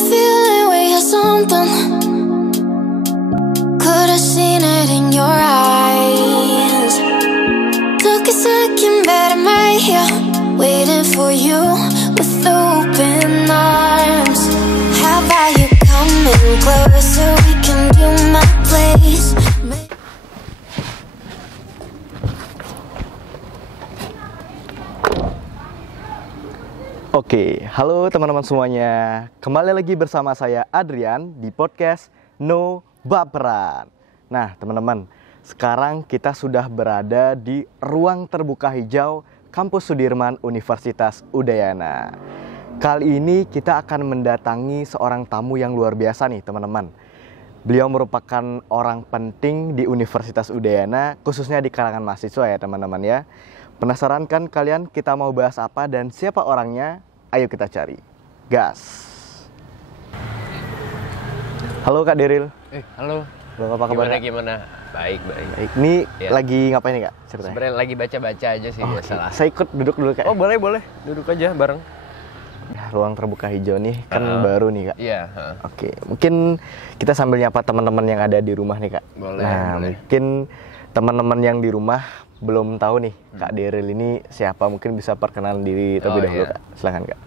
feeling we had something. Could've seen it in your eyes. Took a second, but I'm right here, waiting for you with open arms. How about you coming closer? We can do my place. Oke, halo teman-teman semuanya. Kembali lagi bersama saya Adrian di podcast No Baperan. Nah, teman-teman, sekarang kita sudah berada di ruang terbuka hijau Kampus Sudirman Universitas Udayana. Kali ini kita akan mendatangi seorang tamu yang luar biasa nih, teman-teman. Beliau merupakan orang penting di Universitas Udayana, khususnya di kalangan mahasiswa ya, teman-teman ya. Penasaran kan kalian kita mau bahas apa dan siapa orangnya? Ayo kita cari. Gas. Halo Kak Deril. Halo. Halo, apa kabar? Gimana? Baik. Ini Ya. lagi ngapain nih Kak? Ceritanya. Sebenarnya lagi baca-baca aja sih biasalah. Saya ikut duduk dulu Kak. Oh, boleh. Duduk aja bareng. Nah, ruang terbuka hijau nih kan baru nih Kak. Iya, Oke, mungkin kita sambil nyapa teman-teman yang ada di rumah nih Kak. Boleh. Mungkin teman-teman yang di rumah belum tahu nih Kak Deril ini siapa, mungkin bisa perkenalan diri terlebih dahulu Kak. Silakan Kak.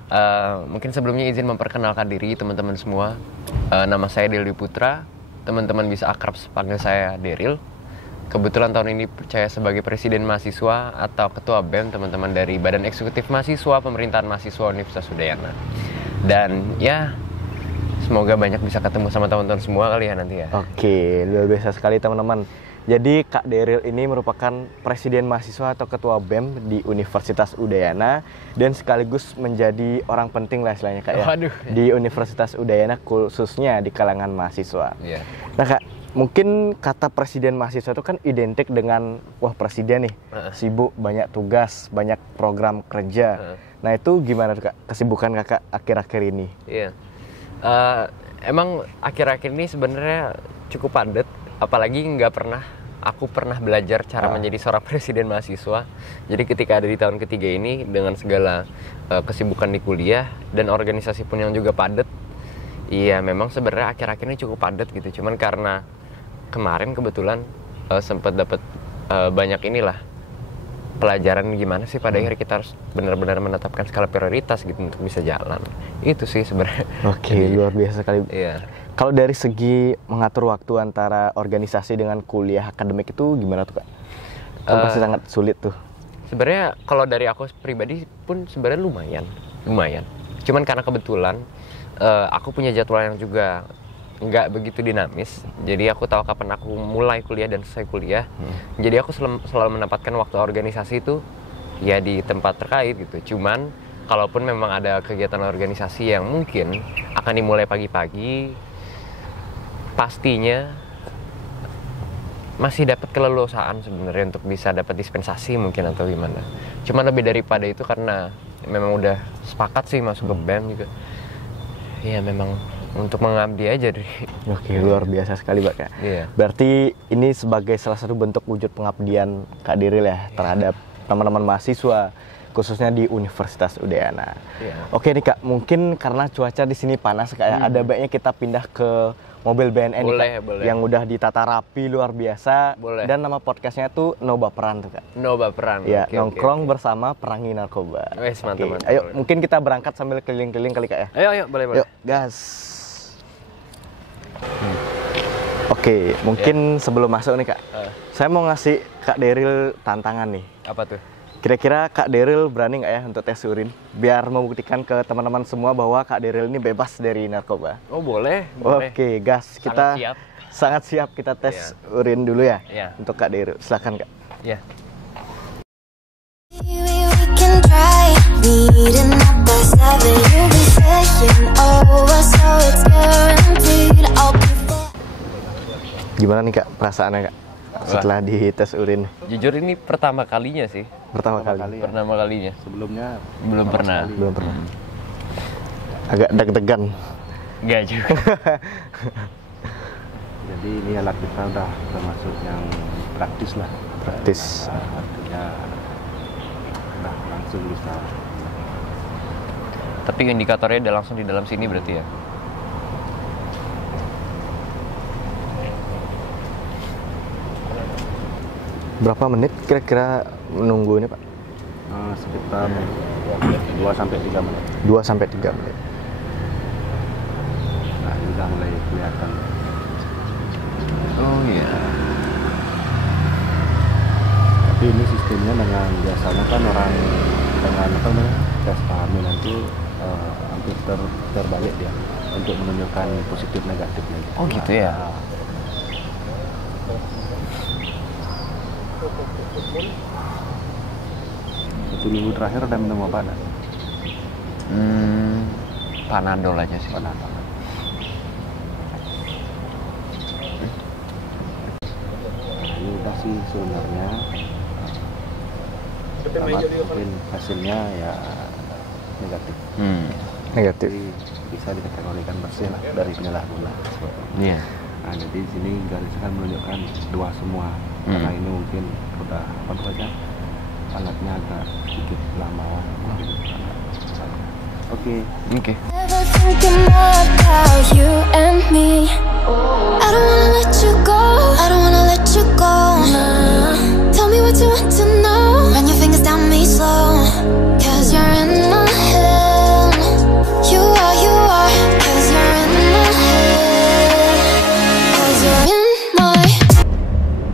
Mungkin sebelumnya izin memperkenalkan diri teman-teman semua. Nama saya Deldi Putra. Teman-teman bisa akrab panggil saya Deril. Kebetulan tahun ini saya sebagai Presiden Mahasiswa atau Ketua BEM teman-teman dari Badan Eksekutif Mahasiswa Pemerintahan Mahasiswa Universitas Udayana. Dan ya, semoga banyak bisa ketemu sama teman-teman semua kali ya nanti ya. Oke, luar biasa sekali teman-teman. Jadi Kak Deril ini merupakan Presiden Mahasiswa atau Ketua BEM di Universitas Udayana dan sekaligus menjadi orang penting lah istilahnya Kak ya. Waduh. Di Universitas Udayana khususnya di kalangan mahasiswa. Iya. Nah Kak, mungkin kata Presiden Mahasiswa itu kan identik dengan wah presiden nih, sibuk, banyak tugas, banyak program kerja. Nah itu gimana tuh Kak kesibukan Kakak akhir-akhir ini? Iya. Emang akhir-akhir ini sebenarnya cukup padat. Apalagi aku pernah belajar cara menjadi seorang presiden mahasiswa. Jadi ketika ada di tahun ketiga ini dengan segala kesibukan di kuliah dan organisasi pun yang juga padat. Iya, memang sebenarnya akhir-akhir ini cukup padat gitu. Cuman karena kemarin kebetulan sempat dapat banyak pelajaran gimana sih pada akhirnya kita harus benar-benar menetapkan skala prioritas gitu untuk bisa jalan. Itu sih sebenarnya. Oke, luar biasa sekali. Iya. Kalau dari segi mengatur waktu antara organisasi dengan kuliah akademik itu gimana tuh Kak? Kan pasti sangat sulit tuh. Sebenarnya kalau dari aku pribadi pun sebenarnya lumayan. Cuman karena kebetulan aku punya jadwal yang juga nggak begitu dinamis. Jadi aku tahu kapan aku mulai kuliah dan selesai kuliah. Jadi aku selalu menempatkan waktu organisasi itu ya di tempat terkait gitu. Cuman kalaupun memang ada kegiatan organisasi yang mungkin akan dimulai pagi-pagi, pastinya masih dapat keleluasaan sebenarnya untuk bisa dapat dispensasi mungkin atau gimana. Cuman lebih daripada itu karena memang udah sepakat sih masuk ke BEM juga. Ya memang untuk mengabdi aja deh. Oke, luar biasa sekali Pak Kak. Iya. Berarti ini sebagai salah satu bentuk wujud pengabdian Kak Deril ya terhadap teman-teman mahasiswa khususnya di Universitas Udayana. Iya. Oke nih Kak, mungkin karena cuaca di sini panas Kak ya, ada baiknya kita pindah ke mobil BNN nih, Kak, Boleh. yang udah ditata rapi luar biasa. Boleh. Dan nama podcastnya tuh No Baperan tuh Kak. No Baperan. Ya, Oke, nongkrong oke. bersama perangi narkoba. Wes, mantap. Ayo, mungkin kita berangkat sambil keliling-keliling kali Kak ya. Ayo, boleh. Yuk, gas. Oke, mungkin sebelum masuk nih Kak, saya mau ngasih Kak Deril tantangan nih. Apa tuh? Kira-kira Kak Deril berani nggak ya untuk tes urin? Biar membuktikan ke teman-teman semua bahwa Kak Deril ini bebas dari narkoba. Oh, boleh. Oke, gas. Kita siap. sangat siap kita tes urin dulu ya. Iya. Untuk Kak Deril. Silakan Kak. Ya. We can try meeting up by 7. You'll be saying over, so it's guaranteed I'll be there. Gimana nih Kak perasaannya Kak setelah di tes urin? Jujur ini pertama kalinya sih. Pertama kali. Pertama kalinya. Sebelumnya Belum pernah. Belum pernah. Agak deg-degan. Enggak juga. jadi ini alat kita udah termasuk yang praktis lah. Praktis. Artinya udah langsung bisa. Tapi indikatornya udah langsung di dalam sini berarti ya? Berapa menit kira-kira menunggu ini Pak? Sekitar 2-3 menit. 2-3 menit. Nah, ini udah mulai kelihatan. Oh iya. Tapi ini sistemnya dengan biasanya kan orang dengan apa namanya tes kehamilan itu hampir terbalik dia untuk menunjukkan positif negatifnya. Oh gitu ya. Itu minggu terakhir udah minum obat? Panadol aja sih. Panadol. Ini udah sih sebenarnya. Mungkin hasilnya ya negatif. Negatif. Jadi bisa dikategorikan bersih lah dari penyalahguna. Iya. Nah, jadi di sini garisnya kan menunjukkan 2 semua. Karena ini mungkin udah apa saja alatnya agak sedikit lama. Oke. Never thinking more about you and me. I don't wanna let you go. I don't wanna let you go. Nah. Tell me what you want to know. Run your fingers down me slow. 'Cause you're in my head. You are. 'Cause you're in my head. 'Cause you're in my.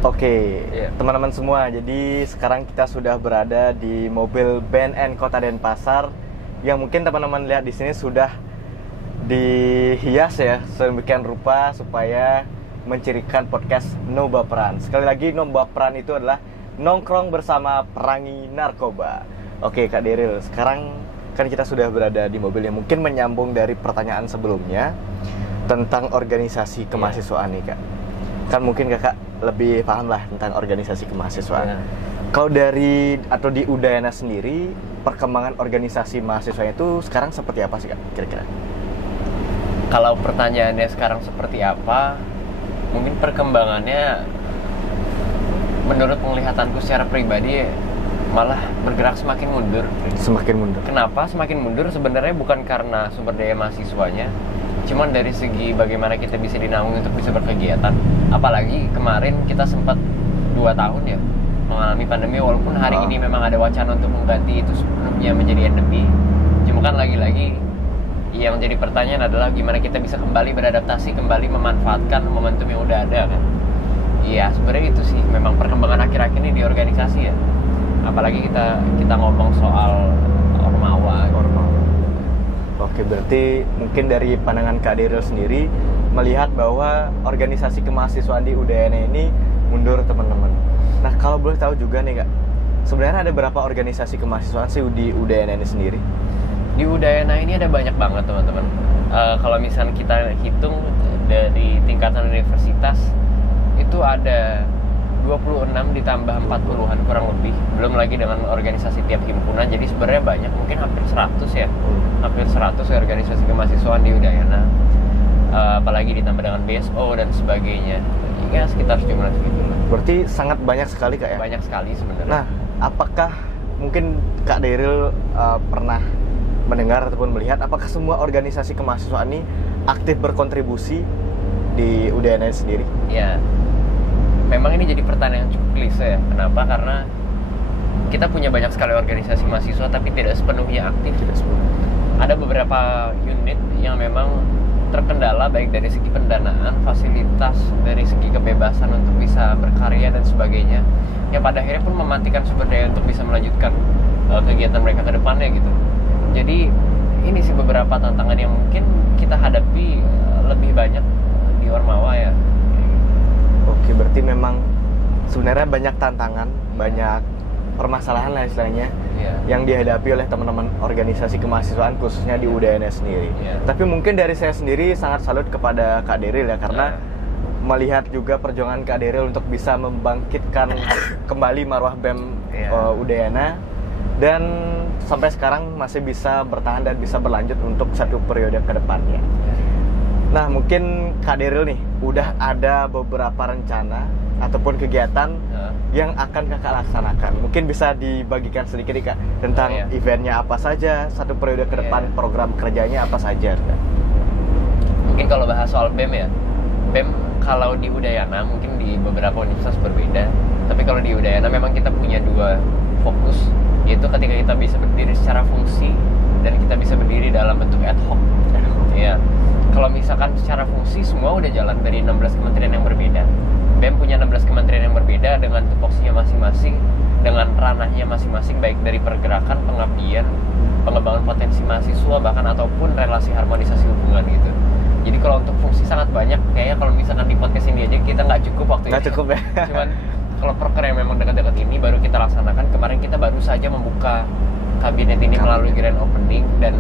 Oke, Iya. teman-teman semua. Jadi sekarang kita sudah berada di mobil BNN Kota Denpasar yang mungkin teman-teman lihat di sini sudah dihias ya sedemikian rupa supaya mencirikan podcast No Baperan. Sekali lagi, No Baperan itu adalah nongkrong bersama perangi narkoba. Oke Kak Daryl, sekarang kan kita sudah berada di mobil yang mungkin menyambung dari pertanyaan sebelumnya tentang organisasi kemahasiswaan nih Kak. Kan mungkin Kakak lebih paham lah tentang organisasi kemahasiswaan. Iya. Kalau dari atau di Udayana sendiri, perkembangan organisasi mahasiswa itu sekarang seperti apa sih Kak kira-kira? Kalau pertanyaannya sekarang seperti apa, mungkin perkembangannya menurut penglihatanku secara pribadi malah bergerak semakin mundur. Semakin mundur. Kenapa semakin mundur? Sebenarnya bukan karena sumber daya mahasiswanya, cuman dari segi bagaimana kita bisa dinaungi untuk bisa berkegiatan. Apalagi kemarin kita sempat 2 tahun ya mengalami pandemi, walaupun hari ini memang ada wacana untuk mengganti itu sepenuhnya menjadi endemi. Cuma kan lagi-lagi yang jadi pertanyaan adalah gimana kita bisa kembali beradaptasi, kembali memanfaatkan momentum yang udah ada kan. Iya, sebenarnya itu sih memang perkembangan akhir-akhir ini di organisasi ya. Apalagi kita ngomong soal ormawa. Oke, berarti mungkin dari pandangan Kak Daryl sendiri melihat bahwa organisasi kemahasiswaan di Udayana ini mundur teman-teman. Nah, kalau boleh tahu juga nih Kak, sebenarnya ada berapa organisasi kemahasiswaan sih di Udayana ini sendiri? Di Udayana ini ada banyak banget teman-teman. Kalau misalnya kita hitung dari tingkatan universitas itu ada 26 ditambah 40-an kurang lebih. Belum lagi dengan organisasi tiap himpunan. Jadi sebenarnya banyak, mungkin hampir 100 ya. Hampir 100 organisasi kemahasiswaan di Udayana. Apalagi ditambah dengan BSO dan sebagainya. Ya sekitar jumlah segitu lah. Berarti sangat banyak sekali Kak ya? Banyak sekali sebenarnya. Nah, apakah mungkin Kak Daryl pernah mendengar ataupun melihat apakah semua organisasi kemahasiswaan ini aktif berkontribusi di Udayana sendiri? Ya, memang ini jadi pertanyaan yang cukup klise ya. Kenapa? Karena kita punya banyak sekali organisasi mahasiswa tapi tidak sepenuhnya aktif. Ada beberapa unit yang memang terkendala baik dari segi pendanaan, fasilitas, dari segi kebebasan untuk bisa berkarya dan sebagainya. Ya pada akhirnya pun mematikan sumber daya untuk bisa melanjutkan kegiatan mereka ke depannya gitu. Jadi ini sih beberapa tantangan yang mungkin kita hadapi lebih banyak di Ormawa ya. Oke, berarti memang sebenarnya banyak tantangan, banyak permasalahan lah istilahnya yang dihadapi oleh teman-teman organisasi kemahasiswaan khususnya di Udayana sendiri. Tapi mungkin dari saya sendiri sangat salut kepada Kak Daryl ya, karena melihat juga perjuangan Kak Daryl untuk bisa membangkitkan kembali marwah BEM Udayana, dan sampai sekarang masih bisa bertahan dan bisa berlanjut untuk 1 periode ke depannya. Nah, mungkin Kak Daryl nih udah ada beberapa rencana ataupun kegiatan yang akan Kakak laksanakan. Mungkin bisa dibagikan sedikit nih Kak tentang eventnya apa saja, 1 periode ke depan program kerjanya apa saja Kak? Mungkin kalau bahas soal BEM ya, BEM kalau di Udayana mungkin di beberapa universitas berbeda, tapi kalau di Udayana memang kita punya 2 fokus, yaitu ketika kita bisa berdiri secara fungsi dan kita bisa berdiri dalam bentuk ad hoc. Ya, kalau misalkan secara fungsi semua udah jalan dari 16 kementerian yang berbeda. BEM punya 16 kementerian yang berbeda dengan tupoksinya masing-masing, dengan ranahnya masing-masing, baik dari pergerakan, pengabdian, pengembangan potensi mahasiswa, bahkan ataupun relasi harmonisasi hubungan gitu. Jadi kalau untuk fungsi sangat banyak, kayaknya kalau misalkan di podcast ini aja kita nggak cukup waktunya. Nggak cukup ya. Cuman kalau proker yang memang dekat-dekat ini baru kita laksanakan. Kemarin kita baru saja membuka kabinet ini melalui grand opening, dan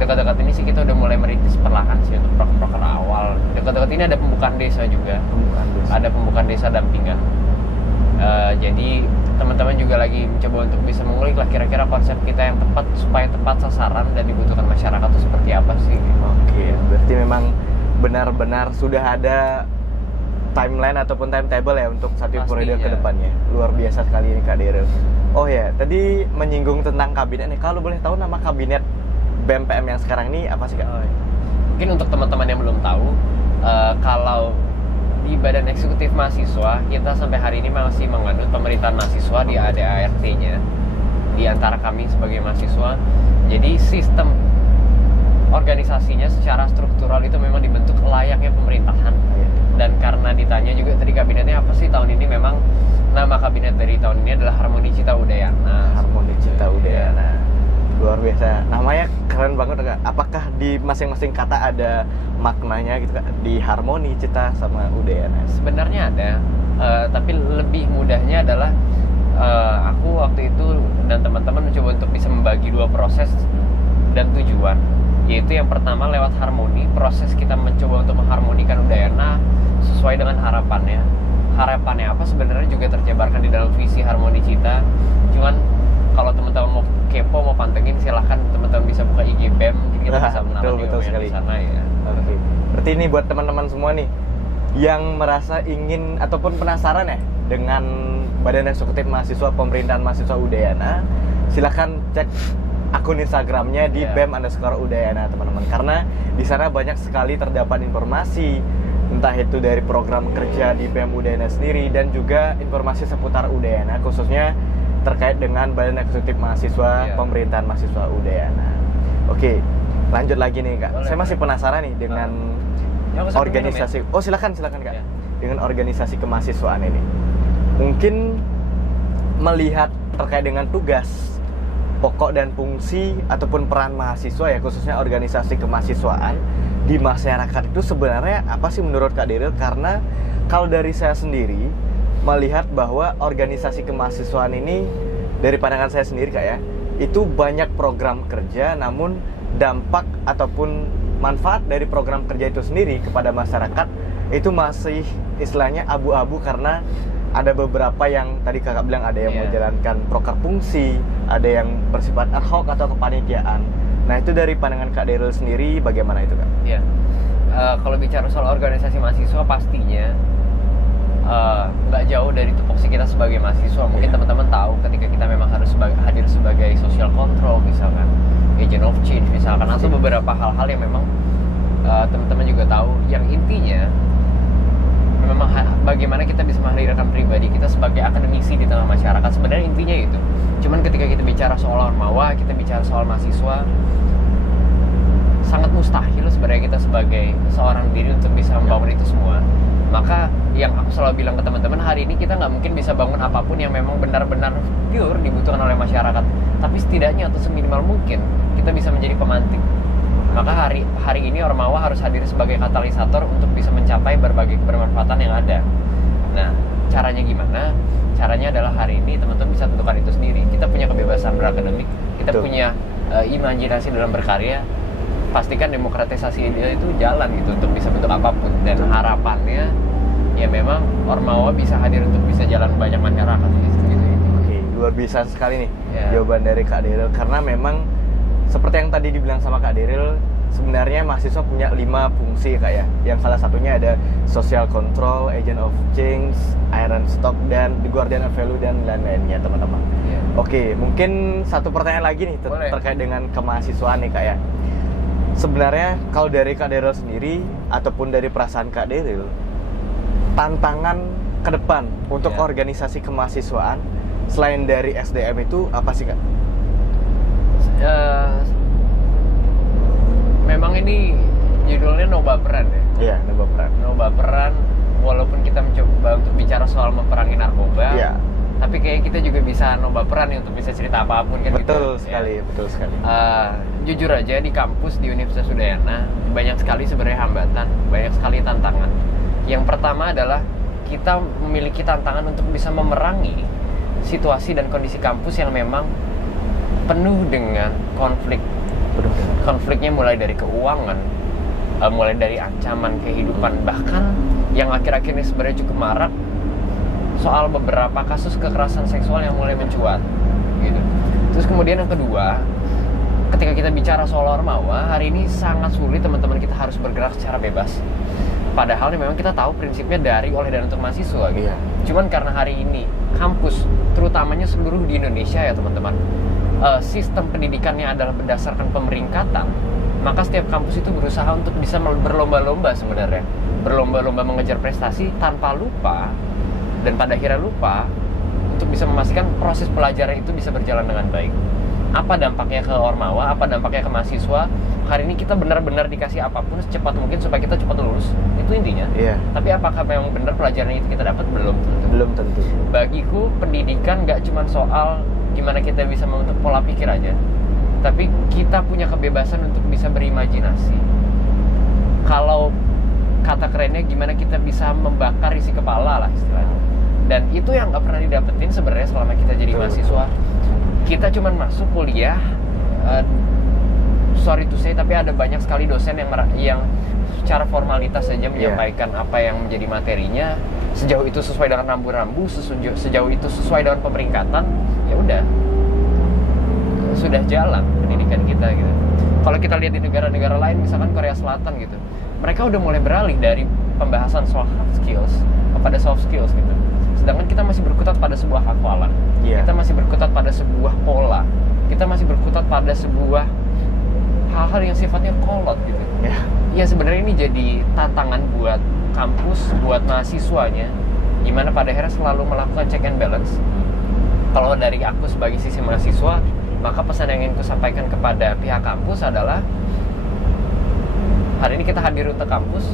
dekat-dekat ini sih kita udah mulai merintis perlahan sih untuk proker-proker awal. Dekat-dekat ini ada pembukaan desa juga. Ada pembukaan desa dampingan. Jadi teman-teman juga lagi mencoba untuk bisa mengulik lah kira-kira konsep kita yang tepat supaya tepat sasaran dan dibutuhkan masyarakat itu seperti apa sih. Oke, berarti memang benar-benar sudah ada timeline ataupun timetable ya untuk satu periode ke depannya. Luar biasa sekali ini Kak Daryl. Oh ya, tadi menyinggung tentang kabinet nih. Kalau boleh tahu nama kabinet BEM PM yang sekarang ini apa sih Kak? Mungkin untuk teman-teman yang belum tahu, kalau di Badan Eksekutif Mahasiswa kita sampai hari ini masih menganut pemerintahan mahasiswa di ADART-nya di antara kami sebagai mahasiswa. Jadi sistem organisasinya secara struktural itu memang dibentuk layaknya pemerintahan. Dan karena ditanya juga tadi kabinetnya apa sih tahun ini, memang nama kabinet dari tahun ini adalah Harmoni Cita Udayana. Harmoni Cita Udayana. Luar biasa. Namanya keren banget Kak. Apakah di masing-masing kata ada maknanya gitu Kak? Di Harmoni Cita sama Udayana. Sebenarnya ada, tapi lebih mudahnya adalah aku waktu itu dan teman-teman mencoba untuk bisa membagi 2 proses dan tujuan. Yaitu yang pertama lewat harmoni, proses kita mencoba untuk mengharmonikan Udayana sesuai dengan harapannya. Harapannya apa sebenarnya juga terjabarkan di dalam visi Harmoni Cita. Cuman kalau teman-teman mau kepo, mau pantengin, silahkan teman-teman bisa buka IG BEM, kita bisa mengenal betul sekali di sana ya. Oke. Berarti ini buat teman-teman semua nih yang merasa ingin ataupun penasaran ya dengan Badan Eksekutif Mahasiswa Pemerintahan Mahasiswa Udayana, silahkan cek akun Instagramnya di BEM_Udayana teman-teman, karena di sana banyak sekali terdapat informasi, entah itu dari program kerja di BEM Udayana sendiri dan juga informasi seputar Udayana, khususnya terkait dengan Badan Eksekutif Mahasiswa Pemerintahan Mahasiswa Udayana. Oke, lanjut lagi nih Kak. Boleh. Saya masih penasaran nih dengan organisasi. Oh silakan Kak. Ya. Dengan organisasi kemahasiswaan ini, mungkin melihat terkait dengan tugas, pokok dan fungsi ataupun peran mahasiswa ya, khususnya organisasi kemahasiswaan di masyarakat itu sebenarnya apa sih menurut Kak Daryl? Karena kalau dari saya sendiri melihat bahwa organisasi kemahasiswaan ini dari pandangan saya sendiri Kak ya, itu banyak program kerja, namun dampak ataupun manfaat dari program kerja itu sendiri kepada masyarakat itu masih istilahnya abu-abu, karena ada beberapa yang tadi kakak bilang ada yang menjalankan proker fungsi, ada yang bersifat ad hoc atau kepanitiaan. Nah itu dari pandangan Kak Daryl sendiri bagaimana itu Kak? Iya, kalau bicara soal organisasi mahasiswa pastinya nggak jauh dari tupoksi kita sebagai mahasiswa. Mungkin teman-teman tahu ketika kita memang harus hadir sebagai social control misalkan, agent of change misalkan, atau beberapa hal-hal yang memang teman-teman juga tahu yang intinya memang bagaimana kita bisa menghadirkan pribadi kita sebagai akademisi di tengah masyarakat. Sebenarnya intinya itu. Cuman ketika kita bicara soal ormawa, kita bicara soal mahasiswa, sangat mustahil sebenarnya kita sebagai seorang diri untuk bisa membangun itu semua. Maka yang aku selalu bilang ke teman-teman, hari ini kita nggak mungkin bisa bangun apapun yang memang benar-benar pure dibutuhkan oleh masyarakat. Tapi setidaknya atau seminimal mungkin kita bisa menjadi pemantik. Maka hari ini Ormawa harus hadir sebagai katalisator untuk bisa mencapai berbagai kebermanfaatan yang ada. Nah, caranya gimana? Caranya adalah hari ini teman-teman bisa tentukan itu sendiri. Kita punya kebebasan berakademik, kita punya imajinasi dalam berkarya. Pastikan demokratisasi ide itu jalan gitu untuk bisa bentuk apapun, dan harapannya ya memang Ormawa bisa hadir untuk bisa jalan banyak masyarakat gitu. Oke, luar biasa sekali nih jawaban dari Kak Daryl, karena memang seperti yang tadi dibilang sama Kak Daryl, sebenarnya mahasiswa punya 5 fungsi Kak ya. Yang salah satunya ada social control, agent of change, iron stock, dan the guardian of value, dan lain-lainnya teman-teman. Oke, mungkin satu pertanyaan lagi nih terkait dengan kemahasiswaan nih Kak ya. Sebenarnya kalau dari Kak Daryl sendiri ataupun dari perasaan Kak Daryl, tantangan ke depan untuk organisasi kemahasiswaan selain dari SDM itu apa sih Kak? Memang ini judulnya No Baperan ya. Iya, No Baperan, walaupun kita mencoba untuk bicara soal memerangi narkoba, tapi kayak kita juga bisa no baperan nih untuk bisa cerita apapun kan. Betul gitu. Sekali, betul sekali. Jujur aja di kampus di Universitas Udayana banyak sekali sebenarnya hambatan, banyak sekali tantangan. Yang pertama adalah kita memiliki tantangan untuk bisa memerangi situasi dan kondisi kampus yang memang penuh dengan konflik. Konfliknya mulai dari keuangan, mulai dari ancaman kehidupan, bahkan yang akhir-akhir ini sebenarnya cukup marak soal beberapa kasus kekerasan seksual yang mulai mencuat gitu. Terus kemudian yang kedua, ketika kita bicara soal Ormawa, hari ini sangat sulit teman-teman kita harus bergerak secara bebas. Padahal memang kita tahu prinsipnya dari, oleh, dan untuk mahasiswa gitu. Cuman karena hari ini kampus, terutamanya seluruh di Indonesia ya teman-teman, sistem pendidikannya adalah berdasarkan pemeringkatan, maka setiap kampus itu berusaha untuk bisa berlomba-lomba sebenarnya. Berlomba-lomba mengejar prestasi tanpa lupa, dan pada akhirnya lupa untuk bisa memastikan proses pelajaran itu bisa berjalan dengan baik. Apa dampaknya ke Ormawa, apa dampaknya ke mahasiswa? Hari ini kita benar-benar dikasih apapun secepat mungkin supaya kita cepat lulus, itu intinya. Tapi apakah memang benar pelajaran itu kita dapat? Belum tentu. Bagiku pendidikan nggak cuma soal gimana kita bisa membentuk pola pikir aja, tapi kita punya kebebasan untuk bisa berimajinasi. Kalau kata kerennya gimana kita bisa membakar isi kepala lah istilahnya. Dan itu yang nggak pernah didapetin sebenarnya selama kita jadi mahasiswa. Kita cuman masuk kuliah, sorry to say, tapi ada banyak sekali dosen yang secara formalitas saja menyampaikan apa yang menjadi materinya. Sejauh itu sesuai dengan rambu-rambu, sejauh itu sesuai dengan pemeringkatan, ya udah, sudah jalan pendidikan kita gitu. Kalau kita lihat di negara-negara lain, misalkan Korea Selatan gitu, mereka udah mulai beralih dari pembahasan soal hard skills kepada soft skills gitu. Sedangkan kita masih berkutat pada sebuah hafalan, kita masih berkutat pada sebuah pola, kita masih berkutat pada sebuah hal-hal yang sifatnya kolot gitu. Ya sebenarnya ini jadi tantangan buat kampus, buat mahasiswanya, gimana pada akhirnya selalu melakukan check and balance. Kalau dari aku sebagai sisi mahasiswa, maka pesan yang ingin ku sampaikan kepada pihak kampus adalah hari ini kita hadir untuk kampus,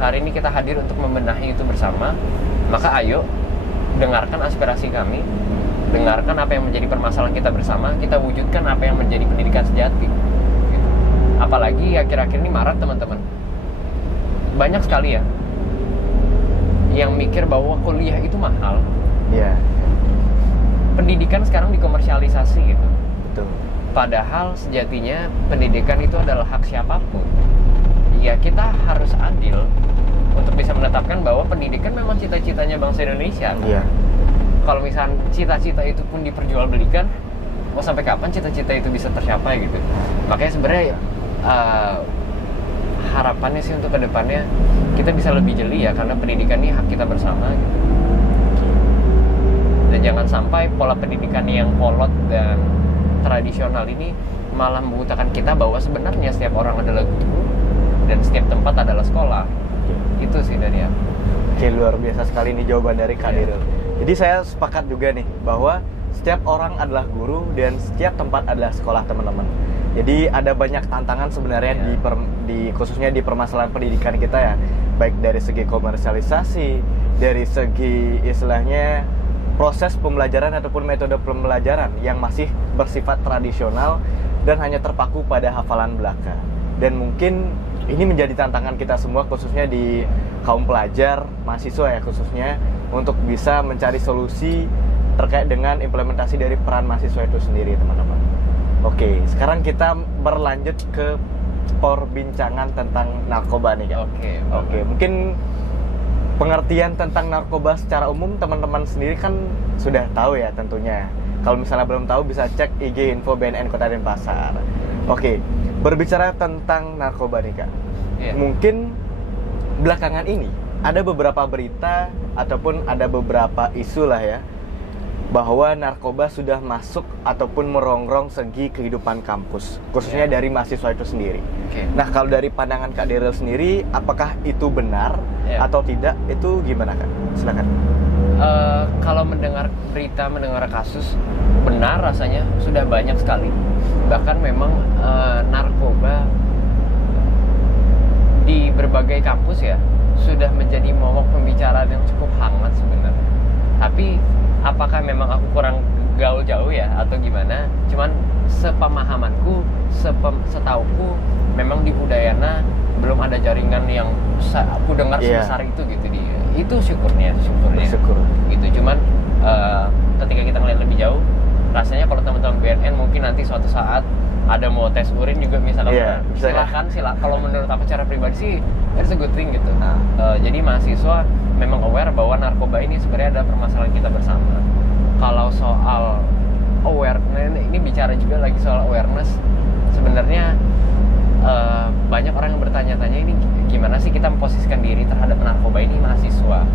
hari ini kita hadir untuk membenahi itu bersama. Maka ayo dengarkan aspirasi kami, dengarkan apa yang menjadi permasalahan kita bersama, kita wujudkan apa yang menjadi pendidikan sejati gitu. Apalagi akhir-akhir ini marak teman-teman, banyak sekali ya yang mikir bahwa kuliah itu mahal. Pendidikan sekarang dikomersialisasi gitu. Padahal sejatinya pendidikan itu adalah hak siapapun. Ya kita harus adil untuk bisa menetapkan bahwa pendidikan memang cita-citanya bangsa Indonesia. Kalau misalnya cita-cita itu pun diperjualbelikan, mau sampai kapan cita-cita itu bisa tercapai gitu. Makanya sebenarnya harapannya sih untuk kedepannya kita bisa lebih jeli ya, karena pendidikan ini hak kita bersama gitu. Dan jangan sampai pola pendidikan yang kolot dan tradisional ini malah membutakan kita bahwa sebenarnya setiap orang adalah guru dan setiap tempat adalah sekolah. Itu sih dari aku. Oke, luar biasa sekali nih jawaban dari Kak Diril. Jadi saya sepakat juga nih bahwa setiap orang adalah guru dan setiap tempat adalah sekolah teman-teman. Jadi ada banyak tantangan sebenarnya di khususnya di permasalahan pendidikan kita ya, baik dari segi komersialisasi, dari segi istilahnya proses pembelajaran ataupun metode pembelajaran yang masih bersifat tradisional dan hanya terpaku pada hafalan belaka. Dan mungkin ini menjadi tantangan kita semua khususnya di kaum pelajar, mahasiswa ya khususnya, untuk bisa mencari solusi terkait dengan implementasi dari peran mahasiswa itu sendiri teman-teman. Oke, sekarang kita berlanjut ke perbincangan tentang narkoba nih kan. Oke, mungkin pengertian tentang narkoba secara umum teman-teman sendiri kan sudah tahu ya tentunya. Kalau misalnya belum tahu bisa cek IG info BNN Kota Denpasar. Oke, berbicara tentang narkoba nih Kak. Mungkin belakangan ini ada beberapa berita ataupun ada beberapa isu lah ya bahwa narkoba sudah masuk ataupun merongrong segi kehidupan kampus, khususnya dari mahasiswa itu sendiri. Nah, kalau dari pandangan Kak Daryl sendiri, apakah itu benar atau tidak? Itu gimana, Kak? Silakan. Kalau mendengar berita, mendengar kasus, benar rasanya sudah banyak sekali. Bahkan memang narkoba di berbagai kampus ya sudah menjadi momok pembicaraan yang cukup hangat sebenarnya. Tapi apakah memang aku kurang gaul jauh ya atau gimana? Cuman sepemahamanku, setauku memang di Udayana belum ada jaringan yang aku dengar sebesar itu gitu dia. Itu syukurnya. Syukur. Gitu. Cuman ketika kita ngeliat lebih jauh, rasanya kalau teman-teman BNN mungkin nanti suatu saat ada mau tes urin juga misalkan, silakan. Kalau menurut aku secara pribadi sih it's a good thing gitu. Jadi mahasiswa memang aware bahwa narkoba ini sebenarnya ada permasalahan kita bersama. Kalau soal awareness, ini bicara juga lagi soal awareness, sebenarnya banyak orang yang bertanya-tanya ini gimana sih kita memposisikan diri terhadap narkoba ini mahasiswa.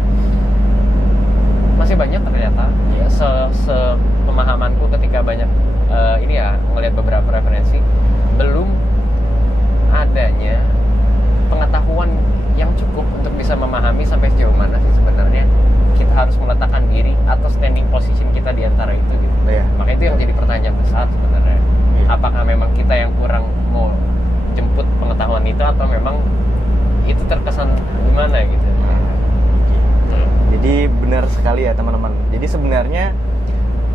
Masih banyak ternyata ya, pemahamanku ketika banyak ini ya ngelihat beberapa referensi, belum adanya pengetahuan yang cukup untuk bisa memahami sampai sejauh mana sih sebenarnya kita harus meletakkan diri atau standing position kita di antara itu gitu. Maka itu yang jadi pertanyaan besar sebenarnya. Apakah memang kita yang kurang mau jemput pengetahuan itu atau memang itu terkesan gimana gitu. Jadi benar sekali ya teman-teman. Jadi sebenarnya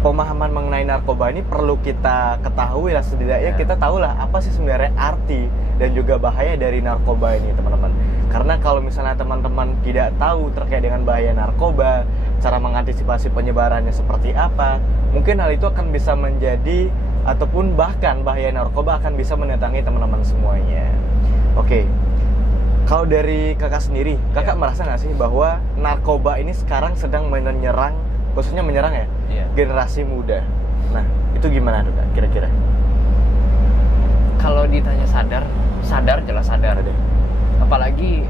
pemahaman mengenai narkoba ini perlu kita ketahui lah, setidaknya kita tahu lah apa sih sebenarnya arti dan juga bahaya dari narkoba ini teman-teman. Karena kalau misalnya teman-teman tidak tahu terkait dengan bahaya narkoba, cara mengantisipasi penyebarannya seperti apa, mungkin hal itu akan bisa menjadi ataupun bahkan bahaya narkoba akan bisa mendatangi teman-teman semuanya. Oke. Kalau dari kakak sendiri, kakak merasa nggak sih bahwa narkoba ini sekarang sedang menyerang, khususnya menyerang ya, generasi muda? Nah, itu gimana tuh Kak, kira-kira? Kalau ditanya sadar jelas sadar deh. Apalagi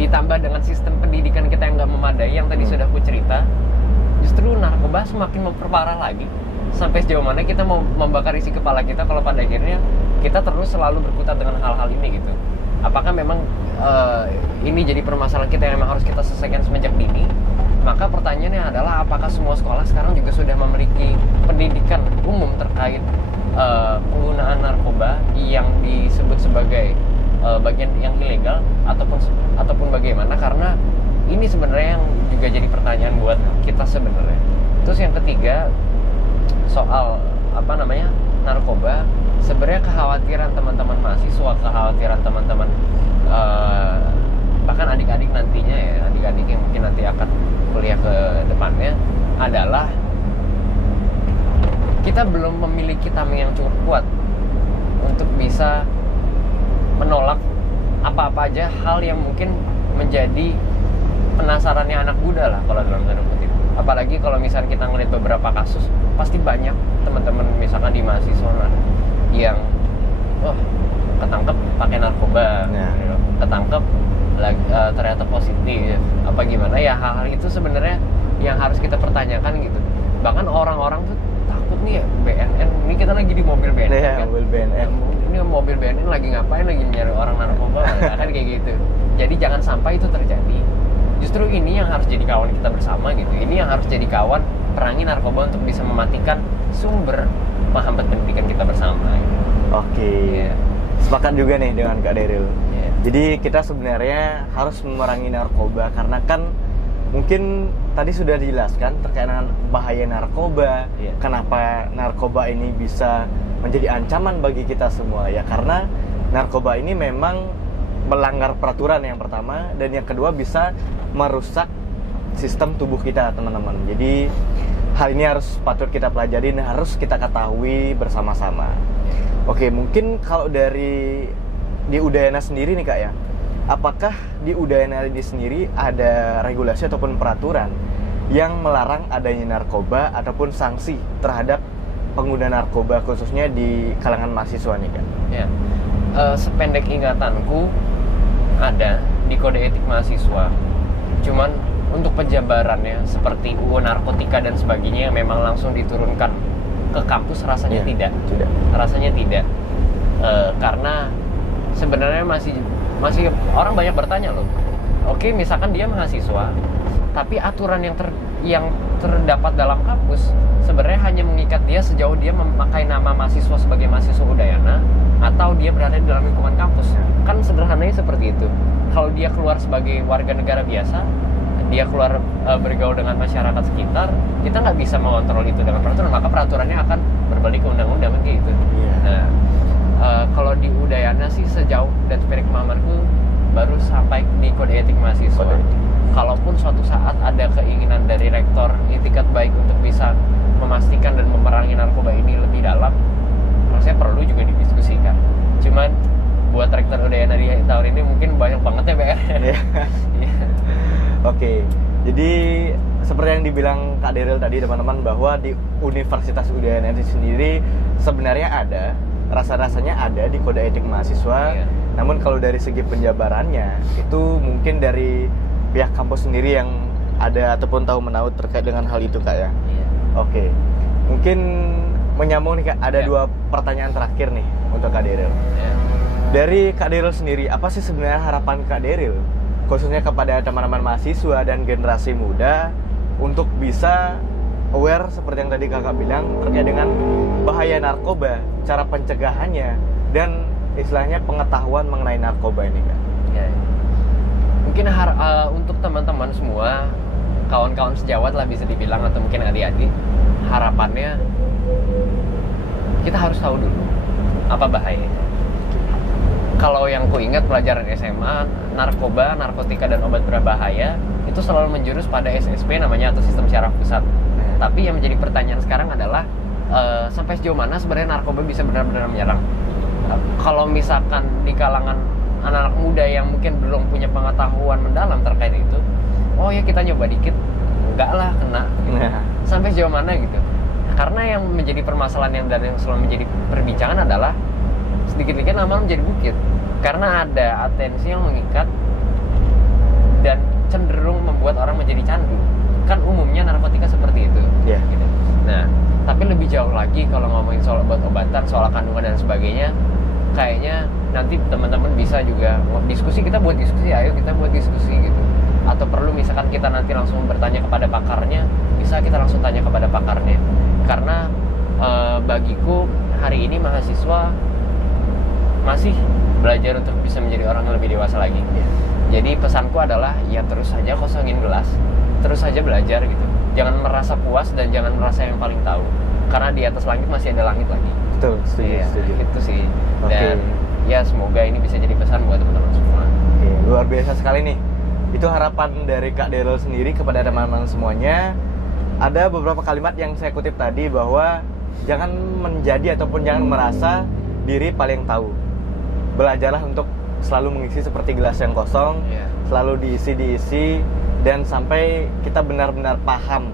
ditambah dengan sistem pendidikan kita yang nggak memadai, yang tadi sudah aku cerita, justru narkoba semakin memperparah lagi. Sampai sejauh mana kita mau membakar isi kepala kita kalau pada akhirnya kita terus selalu berkutat dengan hal-hal ini gitu. Apakah memang ini jadi permasalahan kita yang memang harus kita selesaikan semenjak dini? Maka pertanyaannya adalah apakah semua sekolah sekarang juga sudah memiliki pendidikan umum terkait penggunaan narkoba yang disebut sebagai bagian yang ilegal ataupun bagaimana? Karena ini sebenarnya yang juga jadi pertanyaan buat kita sebenarnya. Terus yang ketiga soal narkoba, sebenarnya kekhawatiran teman-teman mahasiswa, kekhawatiran teman-teman bahkan adik-adik nantinya ya, adik-adik yang mungkin nanti akan kuliah ke depannya adalah kita belum memiliki tameng yang cukup kuat untuk bisa menolak apa-apa aja hal yang mungkin menjadi penasarannya anak muda lah kalau dalam tanda kutip. Apalagi kalau misalnya kita ngeliat beberapa kasus, pasti banyak teman-teman misalkan di mahasiswa yang ketangkep pakai narkoba, ketangkep ternyata positif, apa gimana ya, hal-hal itu sebenarnya yang harus kita pertanyakan gitu. Bahkan orang-orang tuh takut nih ya, BNN, ini kita lagi di mobil BNN kan? Mobil BNN. Ini mobil BNN lagi ngapain, lagi nyari orang narkoba, kan kayak gitu. Jadi jangan sampai itu terjadi. Justru ini yang harus jadi kawan kita bersama gitu. Ini yang harus jadi kawan perangi narkoba untuk bisa mematikan sumber penghambat pendidikan kita bersama gitu. Oke. Sepakat juga nih dengan Kak Daryl. Jadi kita sebenarnya harus memerangi narkoba karena kan mungkin tadi sudah dijelaskan terkait dengan bahaya narkoba, kenapa narkoba ini bisa menjadi ancaman bagi kita semua ya, karena narkoba ini memang melanggar peraturan yang pertama, dan yang kedua bisa merusak sistem tubuh kita teman-teman. Jadi hal ini harus patut kita pelajari dan harus kita ketahui bersama-sama. Oke, mungkin kalau di Udayana sendiri nih Kak ya, apakah di Udayana ini sendiri ada regulasi ataupun peraturan yang melarang adanya narkoba ataupun sanksi terhadap pengguna narkoba khususnya di kalangan mahasiswa nih Kak? Ya, sependek ingatanku ada di kode etik mahasiswa. Cuman untuk penjabarannya seperti UU narkotika dan sebagainya yang memang langsung diturunkan ke kampus rasanya tidak. Rasanya tidak. Karena sebenarnya masih orang banyak bertanya loh. Oke, misalkan dia mahasiswa, tapi aturan yang terdapat dalam kampus sebenarnya hanya mengikat dia sejauh dia memakai nama mahasiswa sebagai mahasiswa Udayana atau dia berada di dalam lingkungan kampus. Kan sederhananya seperti itu. Kalau dia keluar sebagai warga negara biasa, dia keluar bergaul dengan masyarakat sekitar, kita nggak bisa mengontrol itu dengan peraturan, maka peraturannya akan berbalik ke undang-undang gitu. Nah, kalau di Udayana sih sejauh dan sependek pemahamanku baru sampai di kode etik mahasiswa. Kalaupun suatu saat ada keinginan dari rektor itikat baik untuk bisa memastikan dan memerangi narkoba ini lebih dalam, rasanya perlu juga didiskusikan. Cuman buat rektor Udayana di tahun ini mungkin banyak banget ya PR. Oke, jadi seperti yang dibilang Kak Daryl tadi teman-teman, bahwa di Universitas Udayana itu sendiri sebenarnya ada, rasa-rasanya ada di kode etik mahasiswa. Namun kalau dari segi penjabarannya itu mungkin dari pihak kampus sendiri yang ada ataupun tahu menahu terkait dengan hal itu Kak ya. Oke, mungkin menyambung nih Kak, ada dua pertanyaan terakhir nih untuk Kak Daryl. Dari Kak Daryl sendiri, apa sih sebenarnya harapan Kak Daryl khususnya kepada teman-teman mahasiswa dan generasi muda untuk bisa aware seperti yang tadi kakak bilang terkait dengan bahaya narkoba, cara pencegahannya, dan istilahnya pengetahuan mengenai narkoba ini Kak? Mungkin untuk teman-teman semua, kawan-kawan sejawat lah bisa dibilang, atau mungkin adik-adik, harapannya kita harus tahu dulu apa bahayanya. Kalau yang ku ingat pelajaran SMA, narkoba, narkotika, dan obat berbahaya itu selalu menjurus pada SSP namanya, atau sistem syaraf pusat. Tapi yang menjadi pertanyaan sekarang adalah sampai sejauh mana sebenarnya narkoba bisa benar-benar menyerang. Kalau misalkan di kalangan anak-anak muda yang mungkin belum punya pengetahuan mendalam terkait itu, oh ya kita nyoba dikit, enggak lah kena gitu. Sampai sejauh mana gitu. Karena yang menjadi permasalahan dan yang selalu menjadi perbincangan adalah sedikit-sedikit lama menjadi bukit, karena ada atensi yang mengikat dan cenderung membuat orang menjadi candu. Kan umumnya narkotika seperti itu. Gitu. Nah, tapi lebih jauh lagi kalau ngomongin soal obat-obatan, soal kandungan dan sebagainya, kayaknya nanti teman-teman bisa juga diskusi, kita buat diskusi, ayo kita buat diskusi gitu. Atau perlu misalkan kita nanti langsung bertanya kepada pakarnya, bisa kita langsung tanya kepada pakarnya. Karena bagiku hari ini mahasiswa masih belajar untuk bisa menjadi orang yang lebih dewasa lagi. Jadi pesanku adalah ya terus saja kosongin gelas, terus saja belajar gitu. Jangan merasa puas dan jangan merasa yang paling tahu, karena di atas langit masih ada langit lagi. Betul, setuju. Itu sih. Dan ya semoga ini bisa jadi pesan buat teman-teman semua. Luar biasa sekali nih. Itu harapan dari Kak Daryl sendiri kepada teman-teman semuanya. Ada beberapa kalimat yang saya kutip tadi, bahwa jangan menjadi ataupun jangan merasa diri paling tahu. Belajarlah untuk selalu mengisi seperti gelas yang kosong, selalu diisi, dan sampai kita benar-benar paham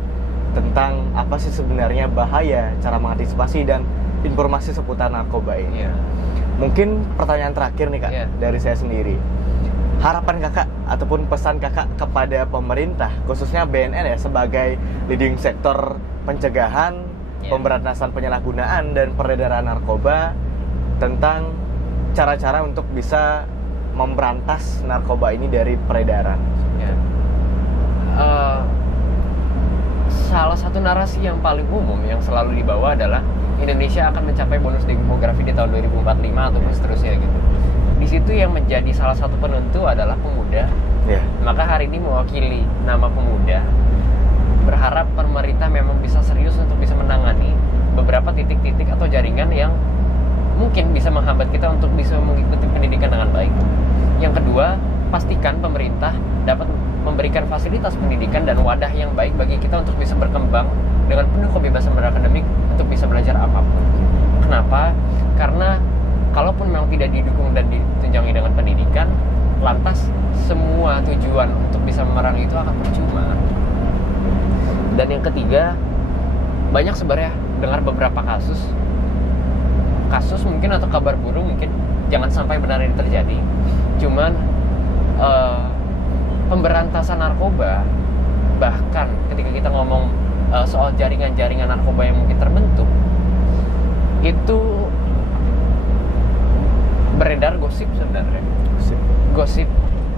tentang apa sih sebenarnya bahaya, cara mengantisipasi, dan informasi seputar narkoba ini. Mungkin pertanyaan terakhir nih Kak, dari saya sendiri. Harapan kakak ataupun pesan kakak kepada pemerintah, khususnya BNN ya, sebagai leading sektor pencegahan, pemberantasan penyalahgunaan dan peredaran narkoba, tentang cara-cara untuk bisa memberantas narkoba ini dari peredaran. Salah satu narasi yang paling umum yang selalu dibawa adalah Indonesia akan mencapai bonus demografi di tahun 2045 ataupun seterusnya gitu. Di situ yang menjadi salah satu penentu adalah pemuda. Maka hari ini mewakili nama pemuda, berharap pemerintah memang bisa serius untuk bisa menangani beberapa titik-titik atau jaringan yang mungkin bisa menghambat kita untuk bisa mengikuti pendidikan dengan baik. Yang kedua, pastikan pemerintah dapat memberikan fasilitas pendidikan dan wadah yang baik bagi kita untuk bisa berkembang dengan penuh kebebasan berakademik untuk bisa belajar apapun. Kenapa? Karena kalaupun memang tidak didukung dan ditunjangi dengan pendidikan, lantas semua tujuan untuk bisa memerangi itu akan percuma. Dan yang ketiga, banyak sebenarnya dengar beberapa kasus mungkin atau kabar burung, mungkin jangan sampai benar ini terjadi. Cuman pemberantasan narkoba bahkan ketika kita ngomong soal jaringan-jaringan narkoba yang mungkin terbentuk, itu beredar gosip sebenarnya. Gosip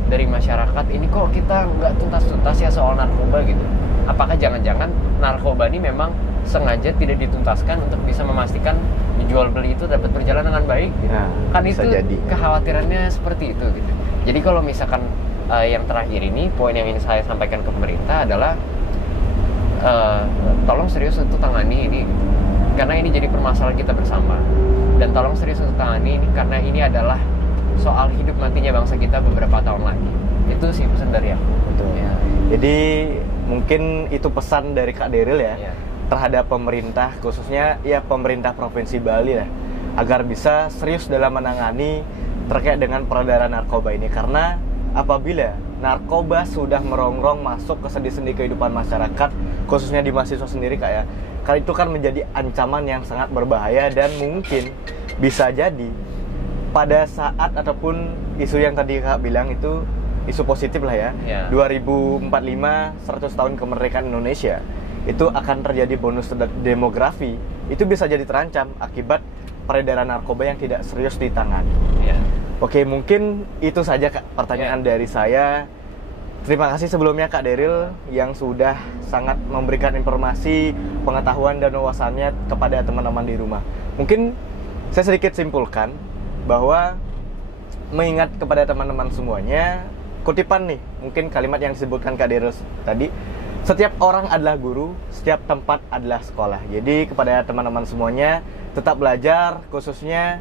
dari masyarakat, ini kok kita nggak tuntas-tuntas ya soal narkoba gitu. Apakah jangan-jangan narkoba ini memang sengaja tidak dituntaskan untuk bisa memastikan dijual beli itu dapat berjalan dengan baik gitu. Nah, Kan bisa itu jadi. kekhawatirannya seperti itu gitu. Jadi kalau misalkan yang terakhir ini, poin yang ingin saya sampaikan ke pemerintah adalah tolong serius untuk tangani ini gitu. Karena ini jadi permasalahan kita bersama. Dan tolong serius untuk tangani ini karena ini adalah soal hidup matinya bangsa kita beberapa tahun lagi. Itu sih pesan dari aku. Betul. Ya. Jadi mungkin itu pesan dari Kak Daryl ya, Ya. terhadap pemerintah, khususnya ya pemerintah Provinsi Bali lah, agar bisa serius dalam menangani terkait dengan peredaran narkoba ini. Karena apabila narkoba sudah merongrong masuk ke sendi-sendi kehidupan masyarakat, khususnya di mahasiswa sendiri Kak ya, kali itu kan menjadi ancaman yang sangat berbahaya dan mungkin bisa jadi pada saat ataupun isu yang tadi Kak bilang itu isu positif lah ya, Ya. 2045 100 tahun kemerdekaan Indonesia, itu akan terjadi bonus demografi, itu bisa jadi terancam akibat peredaran narkoba yang tidak serius ditangani. Ya. Oke, mungkin itu saja Kak pertanyaan dari saya. Terima kasih sebelumnya Kak Daryl yang sudah sangat memberikan informasi, pengetahuan dan wawasannya kepada teman-teman di rumah. Mungkin saya sedikit simpulkan bahwa mengingat kepada teman-teman semuanya, kutipan nih, mungkin kalimat yang disebutkan Kak Daryl tadi, setiap orang adalah guru, setiap tempat adalah sekolah. Jadi kepada teman-teman semuanya, tetap belajar, khususnya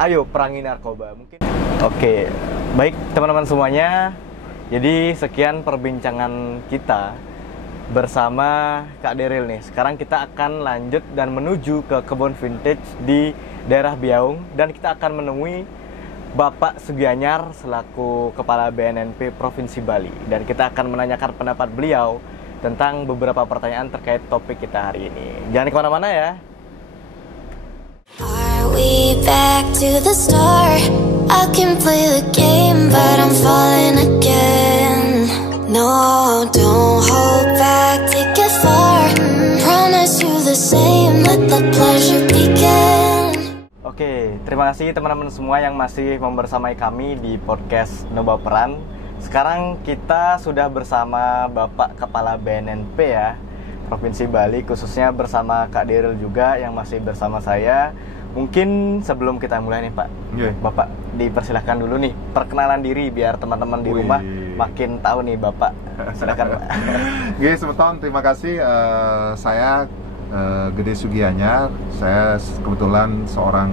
ayo perangi narkoba. Mungkin. Oke, baik teman-teman semuanya. Jadi sekian perbincangan kita bersama Kak Daryl nih. Sekarang kita akan lanjut dan menuju ke kebun vintage di daerah Biaung dan kita akan menemui Bapak Sugianyar selaku Kepala BNNP Provinsi Bali, dan kita akan menanyakan pendapat beliau tentang beberapa pertanyaan terkait topik kita hari ini. Jangan kemana-mana ya. Are we back to the start? I can play the game, but I'm falling again. No, don't hold back, take it far. Promise you the same, let the pleasure begin. Oke, terima kasih teman-teman semua yang masih membersamai kami di podcast No Baperan. Sekarang kita sudah bersama Bapak Kepala BNNP ya, Provinsi Bali, khususnya bersama Kak Daryl juga yang masih bersama saya. Mungkin sebelum kita mulai nih Pak, Bapak dipersilahkan dulu nih perkenalan diri biar teman-teman di rumah makin tahu nih Bapak. Silakan Pak. Oke, semeton, terima kasih. Saya Gede Sugianyar. Saya kebetulan seorang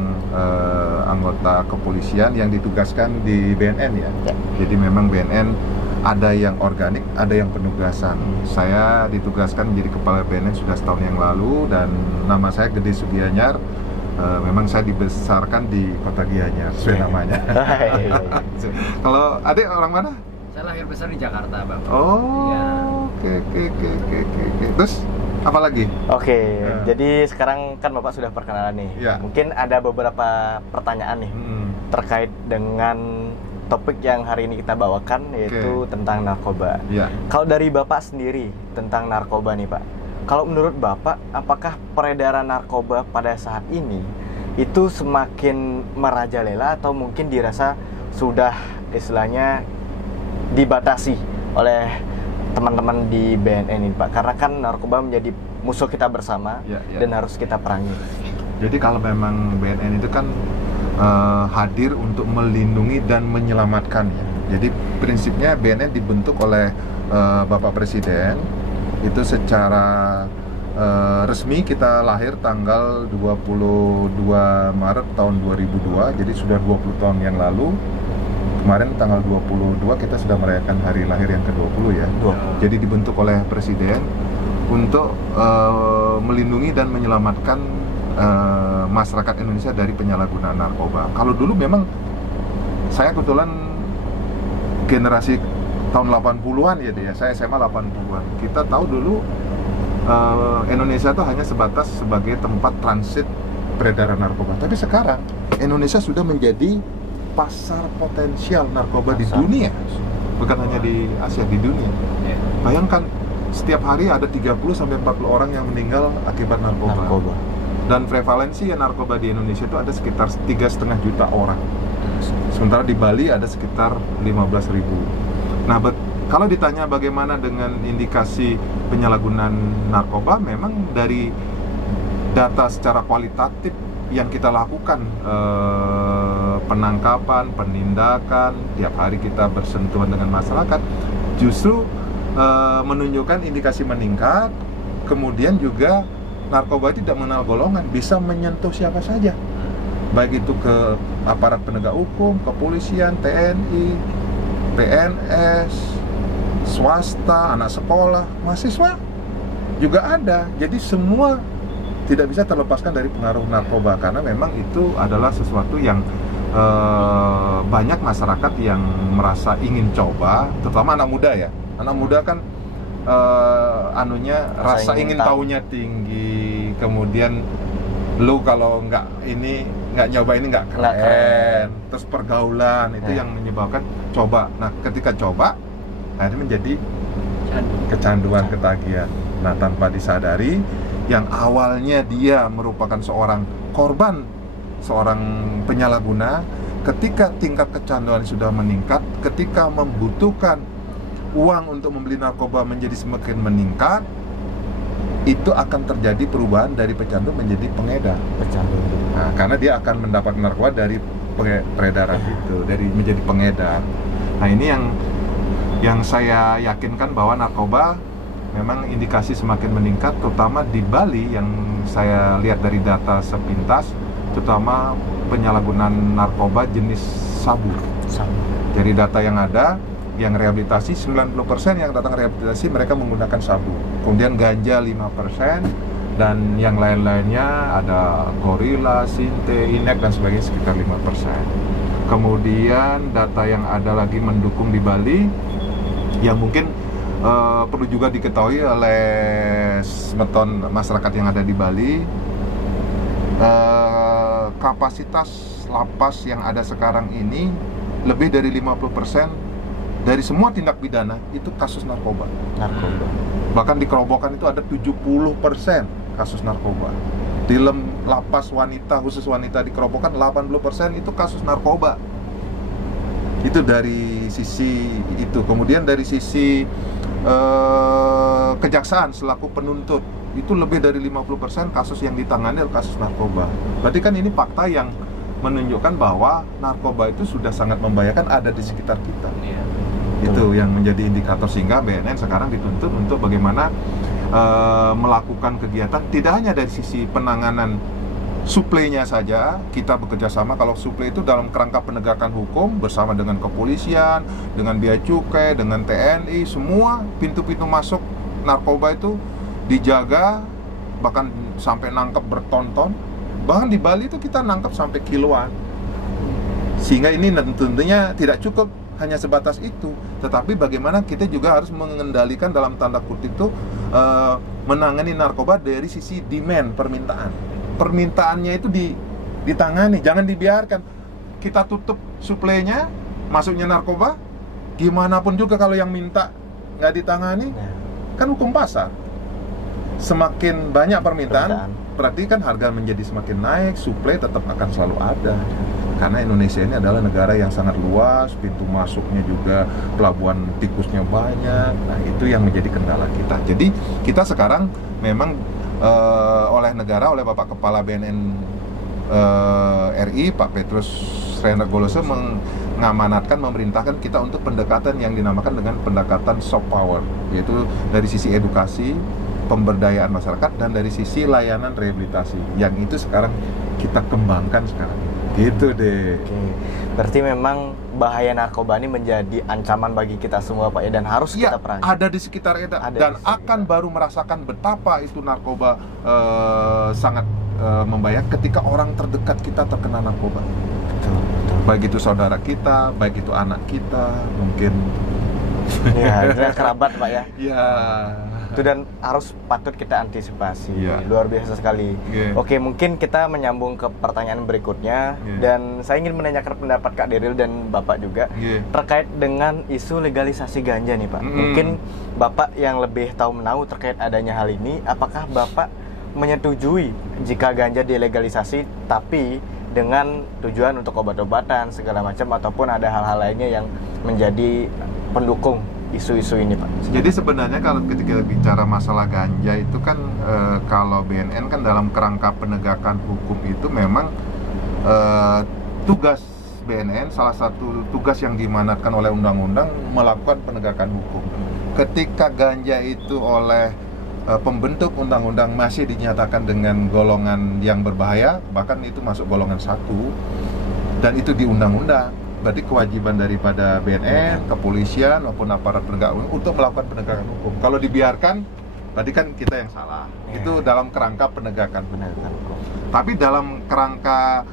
anggota kepolisian yang ditugaskan di BNN ya. Jadi memang BNN ada yang organik, ada yang penugasan. Saya ditugaskan menjadi Kepala BNN sudah setahun yang lalu dan nama saya Gede Sugianyar. Memang saya dibesarkan di Kota Gianyar, sesuai namanya. Kalau adik orang mana? Saya lahir besar di Jakarta, Bang. Oh, Ya. oke. Terus apa lagi? Oke, jadi sekarang kan Bapak sudah perkenalan nih. Ya. Mungkin ada beberapa pertanyaan nih terkait dengan topik yang hari ini kita bawakan, yaitu tentang narkoba. Ya. Kalau dari Bapak sendiri tentang narkoba nih Pak, kalau menurut Bapak, apakah peredaran narkoba pada saat ini itu semakin merajalela atau mungkin dirasa sudah istilahnya dibatasi oleh teman-teman di BNN ini Pak? Karena kan narkoba menjadi musuh kita bersama dan harus kita perangi. Jadi kalau memang BNN itu kan hadir untuk melindungi dan menyelamatkan ya. Jadi prinsipnya BNN dibentuk oleh Bapak Presiden. Itu secara resmi kita lahir tanggal 22 Maret tahun 2002. Jadi sudah 20 tahun yang lalu. Kemarin tanggal 22 kita sudah merayakan hari lahir yang ke-20 ya. Jadi dibentuk oleh Presiden untuk melindungi dan menyelamatkan masyarakat Indonesia dari penyalahgunaan narkoba. Kalau dulu memang saya kebetulan generasi tahun 80-an ya dia, saya SMA 80-an. Kita tahu dulu Indonesia itu hanya sebatas sebagai tempat transit peredaran narkoba. Tapi sekarang Indonesia sudah menjadi pasar potensial narkoba di dunia. Bukan hanya di Asia, di dunia. Bayangkan setiap hari ada 30 sampai 40 orang yang meninggal akibat narkoba. Dan prevalensi narkoba di Indonesia itu ada sekitar 3,5 juta orang. Sementara di Bali ada sekitar 15.000. Nah, kalau ditanya bagaimana dengan indikasi penyalahgunaan narkoba, memang dari data secara kualitatif yang kita lakukan, penangkapan, penindakan, tiap hari kita bersentuhan dengan masyarakat, justru menunjukkan indikasi meningkat. Kemudian juga narkoba tidak mengenal golongan, bisa menyentuh siapa saja, baik itu ke aparat penegak hukum, kepolisian, TNI, PNS, swasta, anak sekolah, mahasiswa juga ada. Jadi semua tidak bisa terlepaskan dari pengaruh narkoba, karena memang itu adalah sesuatu yang banyak masyarakat yang merasa ingin coba, terutama anak muda ya. Anak muda kan rasa ingin tahunya tinggi, kemudian lu kalau nggak nyoba ini nggak keren, terus pergaulan itu yang menyebabkan coba. Nah, ketika coba akhirnya menjadi kecanduan, ketagihan. Nah, tanpa disadari, yang awalnya dia merupakan seorang korban, seorang penyalahguna, ketika tingkat kecanduan sudah meningkat, ketika membutuhkan uang untuk membeli narkoba menjadi semakin meningkat, itu akan terjadi perubahan dari pecandu menjadi pengedar. Nah, karena dia akan mendapat narkoba dari peredaran itu, dari menjadi pengedar. Nah, ini yang saya yakinkan bahwa narkoba memang indikasi semakin meningkat, terutama di Bali yang saya lihat dari data sepintas, terutama penyalahgunaan narkoba jenis sabu. Dari data yang ada, yang rehabilitasi 90% yang datang rehabilitasi mereka menggunakan sabu. Kemudian ganja 5%, dan yang lain-lainnya ada gorila, sinte, inek dan sebagainya sekitar 5%. Kemudian data yang ada lagi mendukung di Bali yang mungkin perlu juga diketahui oleh semeton masyarakat yang ada di Bali, kapasitas lapas yang ada sekarang ini lebih dari 50% dari semua tindak pidana itu kasus narkoba. Bahkan di Kerobokan itu ada 70% kasus narkoba. Di lapas wanita, khusus wanita di Kerobokan 80% itu kasus narkoba. Itu dari sisi itu. Kemudian dari sisi kejaksaan selaku penuntut, itu lebih dari 50% kasus yang ditangani adalah kasus narkoba. Berarti kan ini fakta yang menunjukkan bahwa narkoba itu sudah sangat membahayakan, ada di sekitar kita. Itu yang menjadi indikator, sehingga BNN sekarang dituntut untuk bagaimana melakukan kegiatan tidak hanya dari sisi penanganan suplainya saja. Kita bekerja sama, kalau suplai itu dalam kerangka penegakan hukum bersama dengan kepolisian, dengan bea cukai, dengan TNI, semua pintu-pintu masuk narkoba itu dijaga, bahkan sampai nangkep berton-ton. Bahkan di Bali itu kita nangkep sampai kiloan. Sehingga ini tentunya tidak cukup hanya sebatas itu, tetapi bagaimana kita juga harus mengendalikan dalam tanda kutip itu menangani narkoba dari sisi demand, permintaannya itu ditangani, jangan dibiarkan. Kita tutup suplainya, masuknya narkoba, gimana pun juga kalau yang minta nggak ditangani, kan hukum pasar. Semakin banyak permintaan, berarti kan harga menjadi semakin naik, suplai tetap akan selalu ada. Karena Indonesia ini adalah negara yang sangat luas, pintu masuknya juga, pelabuhan tikusnya banyak. Nah, itu yang menjadi kendala kita. Jadi kita sekarang memang oleh negara, oleh Bapak Kepala BNN RI, Pak Petrus Renegoloso, mengamanatkan, memerintahkan kita untuk pendekatan yang dinamakan dengan pendekatan soft power, yaitu dari sisi edukasi, pemberdayaan masyarakat, dan dari sisi layanan rehabilitasi. Yang itu sekarang kita kembangkan sekarang. Gitu deh. Berarti memang bahaya narkoba ini menjadi ancaman bagi kita semua, Pak, ya, dan harus kita perangi. Ada di sekitar kita, dan akan baru merasakan betapa itu narkoba sangat membahayakan ketika orang terdekat kita terkena narkoba. Baik itu saudara kita, baik itu anak kita, mungkin ya, kerabat, Pak, ya. Ya. Itu dan harus patut kita antisipasi. Iya. Luar biasa sekali. Iya. Oke, mungkin kita menyambung ke pertanyaan berikutnya. Iya. Dan saya ingin menanyakan pendapat Kak Daryl dan Bapak juga Iya. terkait dengan isu legalisasi ganja nih Pak. Mm. Mungkin Bapak yang lebih tahu menahu terkait adanya hal ini, apakah Bapak menyetujui jika ganja dilegalisasi tapi dengan tujuan untuk obat-obatan segala macam, ataupun ada hal-hal lainnya yang menjadi pendukung isu-isu ini Pak? Jadi sebenarnya kalau ketika bicara masalah ganja itu kan kalau BNN kan dalam kerangka penegakan hukum itu memang tugas BNN, salah satu tugas yang diamanatkan oleh undang-undang melakukan penegakan hukum. Ketika ganja itu oleh pembentuk undang-undang masih dinyatakan dengan golongan yang berbahaya, bahkan itu masuk golongan 1 dan itu di undang-undang, berarti kewajiban daripada BNN, kepolisian maupun aparat penegak hukum untuk melakukan penegakan hukum. Kalau dibiarkan, berarti kan kita yang salah. Itu dalam kerangka penegakan hukum. Tapi dalam kerangka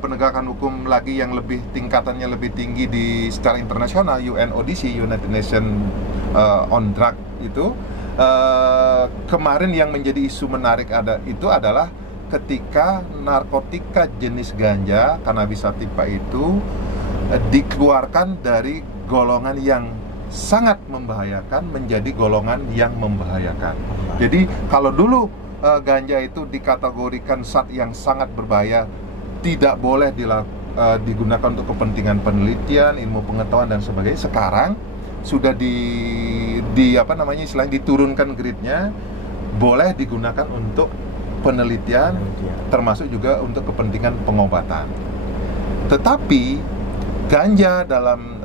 penegakan hukum lagi yang lebih tingkatannya lebih tinggi di secara internasional, UNODC, United Nations on Drug itu kemarin yang menjadi isu menarik itu adalah ketika narkotika jenis ganja, cannabis sativa itu dikeluarkan dari golongan yang sangat membahayakan menjadi golongan yang membahayakan. Jadi kalau dulu ganja itu dikategorikan zat yang sangat berbahaya, tidak boleh digunakan untuk kepentingan penelitian, ilmu pengetahuan dan sebagainya. Sekarang sudah istilahnya diturunkan grade-nya, boleh digunakan untuk penelitian, termasuk juga untuk kepentingan pengobatan. Tetapi ganja dalam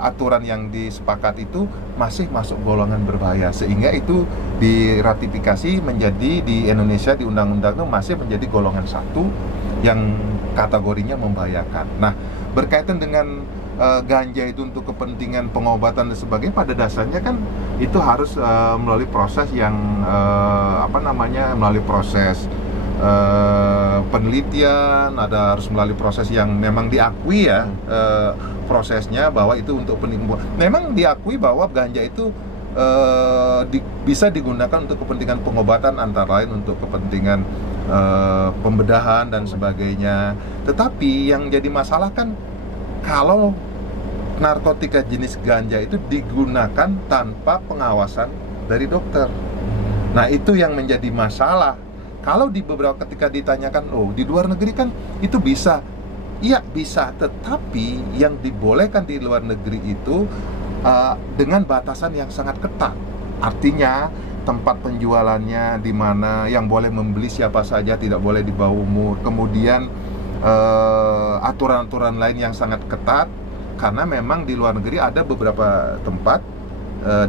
aturan yang disepakati itu masih masuk golongan berbahaya, sehingga itu diratifikasi menjadi di Indonesia di undang-undang itu masih menjadi golongan 1 yang kategorinya membahayakan. Nah, berkaitan dengan ganja itu untuk kepentingan pengobatan dan sebagainya, pada dasarnya kan itu harus melalui proses yang melalui proses penelitian, harus melalui proses yang memang diakui ya, prosesnya bahwa itu untuk penelitian. Memang diakui bahwa ganja itu bisa digunakan untuk kepentingan pengobatan, antara lain untuk kepentingan pembedahan dan sebagainya. Tetapi yang jadi masalah kan kalau narkotika jenis ganja itu digunakan tanpa pengawasan dari dokter. Nah, itu yang menjadi masalah. Kalau di beberapa ketika ditanyakan, di luar negeri kan itu bisa. Iya, bisa, tetapi yang dibolehkan di luar negeri itu dengan batasan yang sangat ketat. Artinya tempat penjualannya di mana, yang boleh membeli siapa saja, tidak boleh di bawah umur. Kemudian aturan-aturan lain yang sangat ketat, karena memang di luar negeri ada beberapa tempat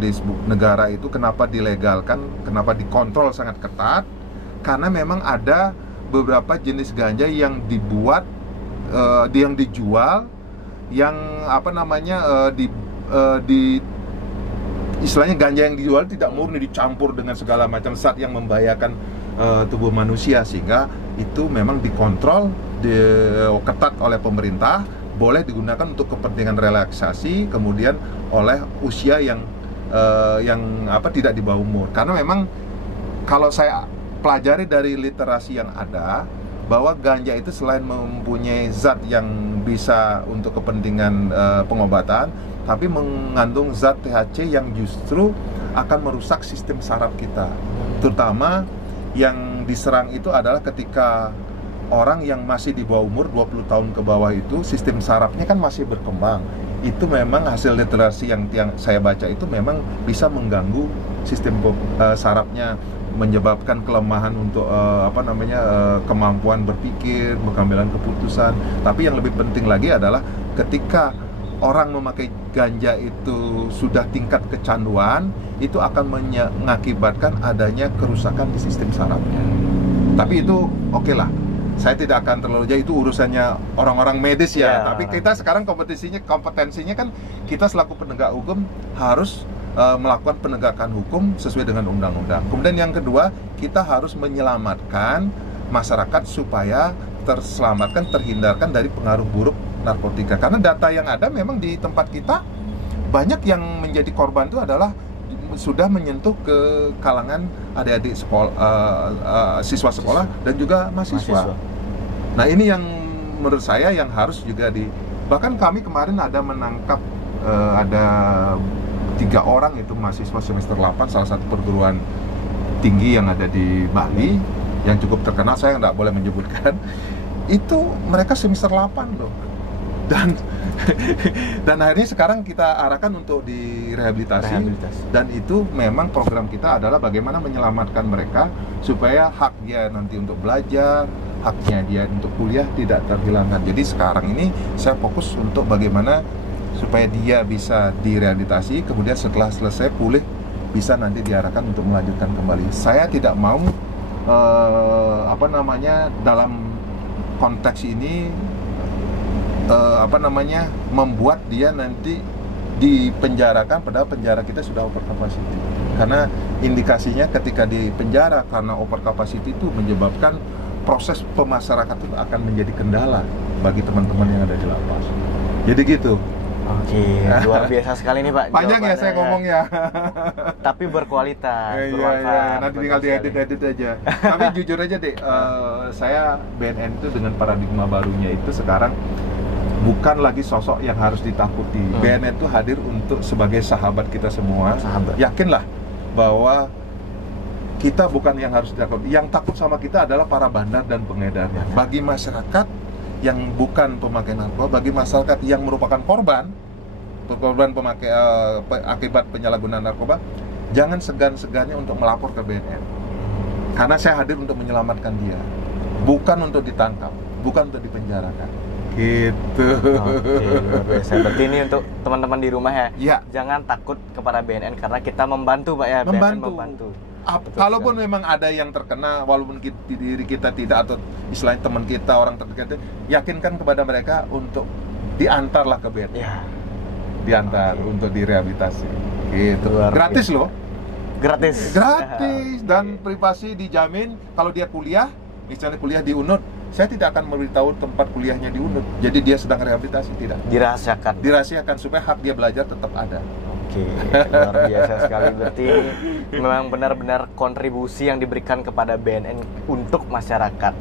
di negara itu kenapa dilegalkan, kenapa dikontrol sangat ketat, karena memang ada beberapa jenis ganja yang dibuat, yang dijual, yang istilahnya ganja yang dijual tidak murni, dicampur dengan segala macam zat yang membahayakan tubuh manusia, sehingga itu memang dikontrol ketat oleh pemerintah, boleh digunakan untuk kepentingan relaksasi, kemudian oleh usia yang tidak di bawah umur. Karena memang kalau saya pelajari dari literasi yang ada, bahwa ganja itu selain mempunyai zat yang bisa untuk kepentingan pengobatan, tapi mengandung zat THC yang justru akan merusak sistem saraf kita. Terutama yang diserang itu adalah ketika orang yang masih di bawah umur 20 tahun ke bawah itu, sistem sarafnya kan masih berkembang. Itu memang hasil literasi yang saya baca itu memang bisa mengganggu sistem sarafnya, menyebabkan kelemahan untuk kemampuan berpikir, mengambil keputusan. Tapi yang lebih penting lagi adalah ketika orang memakai ganja itu sudah tingkat kecanduan, itu akan mengakibatkan adanya kerusakan di sistem sarafnya. Tapi itu oke lah, saya tidak akan terlalu jauh, itu urusannya orang-orang medis ya. Tapi kita sekarang kompetensinya kan kita selaku penegak hukum harus melakukan penegakan hukum sesuai dengan undang-undang. Kemudian yang kedua, kita harus menyelamatkan masyarakat supaya terselamatkan, terhindarkan dari pengaruh buruk narkotika. Karena data yang ada memang di tempat kita banyak yang menjadi korban itu adalah sudah menyentuh ke kalangan adik-adik sekolah, siswa sekolah dan juga mahasiswa. Nah ini yang menurut saya yang harus juga bahkan kami kemarin ada menangkap ada 3 orang itu mahasiswa semester 8 salah satu perguruan tinggi yang ada di Bali yang cukup terkenal, saya nggak boleh menyebutkan. Itu mereka semester 8 loh. Dan akhirnya sekarang kita arahkan untuk direhabilitasi. Dan itu memang program kita adalah bagaimana menyelamatkan mereka supaya hak dia nanti untuk belajar, haknya dia untuk kuliah tidak terhilangkan. Jadi sekarang ini saya fokus untuk bagaimana supaya dia bisa direhabilitasi, kemudian setelah selesai pulih bisa nanti diarahkan untuk melanjutkan kembali. Saya tidak mau dalam konteks ini membuat dia nanti dipenjarakan padahal penjara kita sudah over capacity. Karena indikasinya ketika di penjara karena over capacity itu menyebabkan proses pemasyarakat itu akan menjadi kendala bagi teman-teman yang ada di lapas. Jadi gitu. Oke, luar biasa sekali nih Pak. Panjang ya saya ngomong ya. Tapi berkualitas, bermanfaat. Iya. Nanti tinggal diedit aja. Tapi jujur aja deh, saya BNN itu dengan paradigma barunya itu sekarang bukan lagi sosok yang harus ditakuti. BNN itu hadir untuk sebagai sahabat kita semua. Yakinlah bahwa kita bukan yang harus ditakuti. Yang takut sama kita adalah para bandar dan pengedarnya. Bagi masyarakat yang bukan pemakai narkoba, bagi masyarakat yang merupakan korban pemakai akibat penyalahgunaan narkoba, jangan segan-segannya untuk melapor ke BNN. Karena saya hadir untuk menyelamatkan dia, bukan untuk ditangkap, bukan untuk dipenjarakan. Gitu. Oke, luar biasa. Berarti ini untuk teman-teman di rumah ya. Ya. Jangan takut kepada BNN karena kita membantu Pak ya. BNN membantu. Kalaupun memang ada yang terkena, walaupun diri kita tidak atau istilahnya teman kita, orang terdekat, yakinkan kepada mereka untuk diantarlah ke BNN. Ya. Diantar untuk direhabilitasi. Gitu. Gratis loh. Gratis Dan privasi dijamin. Kalau dia kuliah, misalnya kuliah di UNUD, saya tidak akan memberitahu tempat kuliahnya di UNUD. Jadi dia sedang rehabilitasi, tidak. Dirahasiakan supaya hak dia belajar tetap ada. Oke, luar biasa sekali. Berarti memang benar-benar kontribusi yang diberikan kepada BNN untuk masyarakat.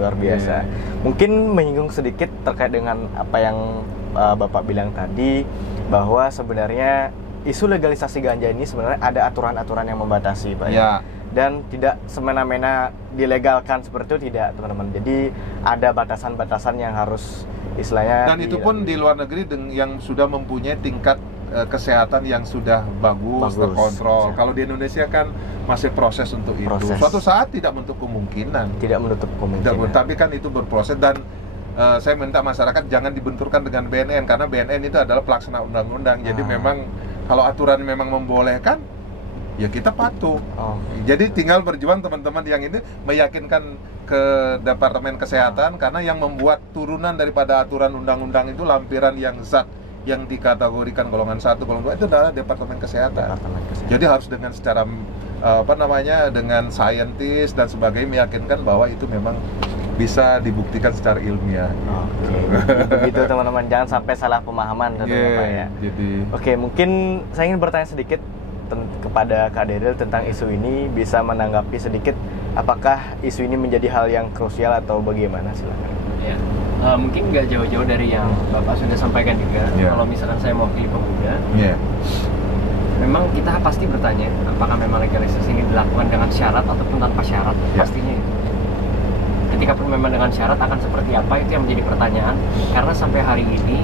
Luar biasa. Mungkin menyinggung sedikit terkait dengan apa yang Bapak bilang tadi, bahwa sebenarnya isu legalisasi ganja ini sebenarnya ada aturan-aturan yang membatasi Pak ya. Dan tidak semena-mena dilegalkan seperti itu, tidak teman-teman. Jadi ada batasan-batasan yang harus istilahnya. Dan itu pun di luar negeri yang sudah mempunyai tingkat kesehatan yang sudah bagus. Terkontrol. Kalau di Indonesia kan masih proses untuk itu. Suatu saat tidak menutup kemungkinan. Tapi kan itu berproses. Dan saya minta masyarakat jangan dibenturkan dengan BNN, karena BNN itu adalah pelaksana undang-undang. Jadi memang kalau aturan memang membolehkan, ya kita patuh. Jadi tinggal berjuang teman-teman yang ini meyakinkan ke Departemen Kesehatan, karena yang membuat turunan daripada aturan undang-undang itu lampiran yang zat yang dikategorikan golongan 1, golongan 2 itu adalah Departemen Kesehatan. Jadi harus dengan secara dengan saintis dan sebagainya meyakinkan bahwa itu memang bisa dibuktikan secara ilmiah. Begitu teman-teman, jangan sampai salah pemahaman tentunya Pak ya. Oke, mungkin saya ingin bertanya sedikit kepada Kak Daryl tentang isu ini, bisa menanggapi sedikit apakah isu ini menjadi hal yang krusial atau bagaimana, silakan. Ya. Mungkin nggak jauh-jauh dari yang Bapak sudah sampaikan juga. Kalau misalkan saya mau pilih pemuda, memang kita pasti bertanya apakah memang legalisasi ini dilakukan dengan syarat ataupun tanpa syarat. Pastinya itu. Ketika pun memang dengan syarat akan seperti apa, itu yang menjadi pertanyaan. Karena sampai hari ini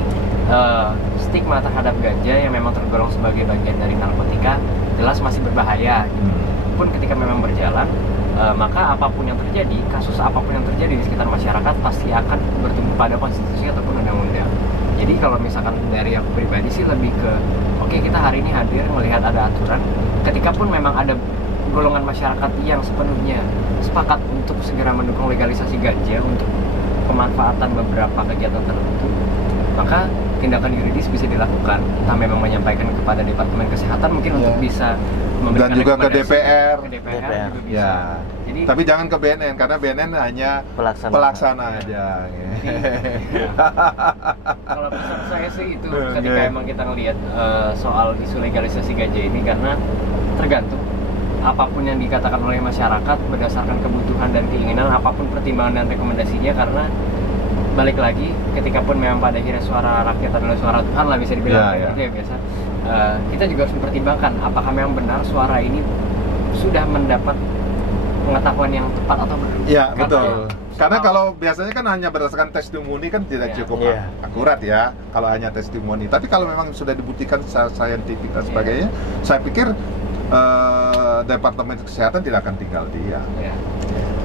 stigma terhadap ganja yang memang tergolong sebagai bagian dari narkotika jelas masih berbahaya. Pun ketika memang berjalan, maka apapun yang terjadi, kasus apapun yang terjadi di sekitar masyarakat pasti akan bertumbuh pada konstitusi ataupun undang-undang. Jadi kalau misalkan dari aku pribadi sih lebih ke oke, kita hari ini hadir melihat ada aturan. Ketika pun memang ada golongan masyarakat yang sepenuhnya sepakat untuk segera mendukung legalisasi ganja untuk pemanfaatan beberapa kegiatan tertentu, maka tindakan yuridis bisa dilakukan, entah memang menyampaikan kepada Departemen Kesehatan mungkin untuk bisa memberikan Dan juga ke rekomendasi DPR. ke DPR juga bisa. Ya. Jadi Tapi jangan ke BNN karena BNN hanya pelaksana aja. kalau pesan saya sih itu ketika emang kita ngelihat soal isu legalisasi ganja ini, karena tergantung apapun yang dikatakan oleh masyarakat berdasarkan kebutuhan dan keinginan, apapun pertimbangan dan rekomendasinya, karena balik lagi ketika pun memang pada akhirnya suara rakyat adalah suara Tuhan lah bisa dibilang gitu ya biasa, kita juga harus mempertimbangkan apakah memang benar suara ini sudah mendapat pengetahuan yang tepat atau belum. Iya, betul. Karena kalau biasanya kan hanya berdasarkan testimoni kan tidak cukup akurat ya, kalau hanya testimoni. Tapi kalau memang sudah dibuktikan secara saintifik dan sebagainya, saya pikir Departemen Kesehatan tidak akan tinggal diam.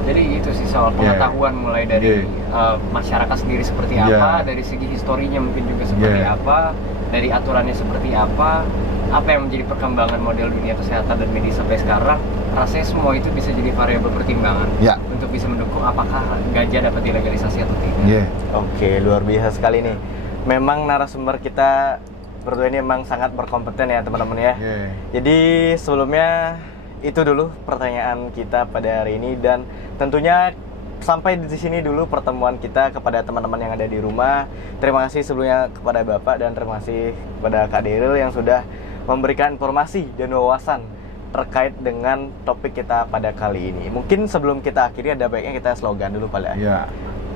Jadi itu sih soal pengetahuan mulai dari masyarakat sendiri seperti apa, dari segi historinya mungkin juga seperti apa, dari aturannya seperti apa yang menjadi perkembangan model dunia kesehatan dan medis sampai sekarang. Rasanya semua itu bisa jadi variabel pertimbangan untuk bisa mendukung apakah ganja dapat dilegalisasi atau tidak. Oke, luar biasa sekali nih. Memang narasumber kita berdua ini memang sangat berkompeten ya teman-teman ya. Jadi sebelumnya itu dulu pertanyaan kita pada hari ini, dan tentunya sampai di sini dulu pertemuan kita kepada teman-teman yang ada di rumah. Terima kasih sebelumnya kepada Bapak dan terima kasih kepada Kak Daryl yang sudah memberikan informasi dan wawasan terkait dengan topik kita pada kali ini. Mungkin sebelum kita akhiri ada baiknya kita slogan dulu Pak ya.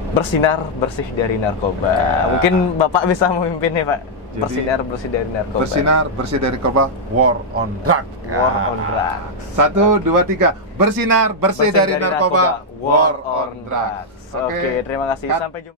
Bersinar bersih dari narkoba. Mungkin Bapak bisa memimpinnya Pak. Bersinar bersih dari narkoba. Bersinar bersih dari narkoba. War on drug. War on drug. 1, 2, 3. Bersinar bersih dari narkoba. War on drugs. Oke, terima kasih. Sampai jumpa.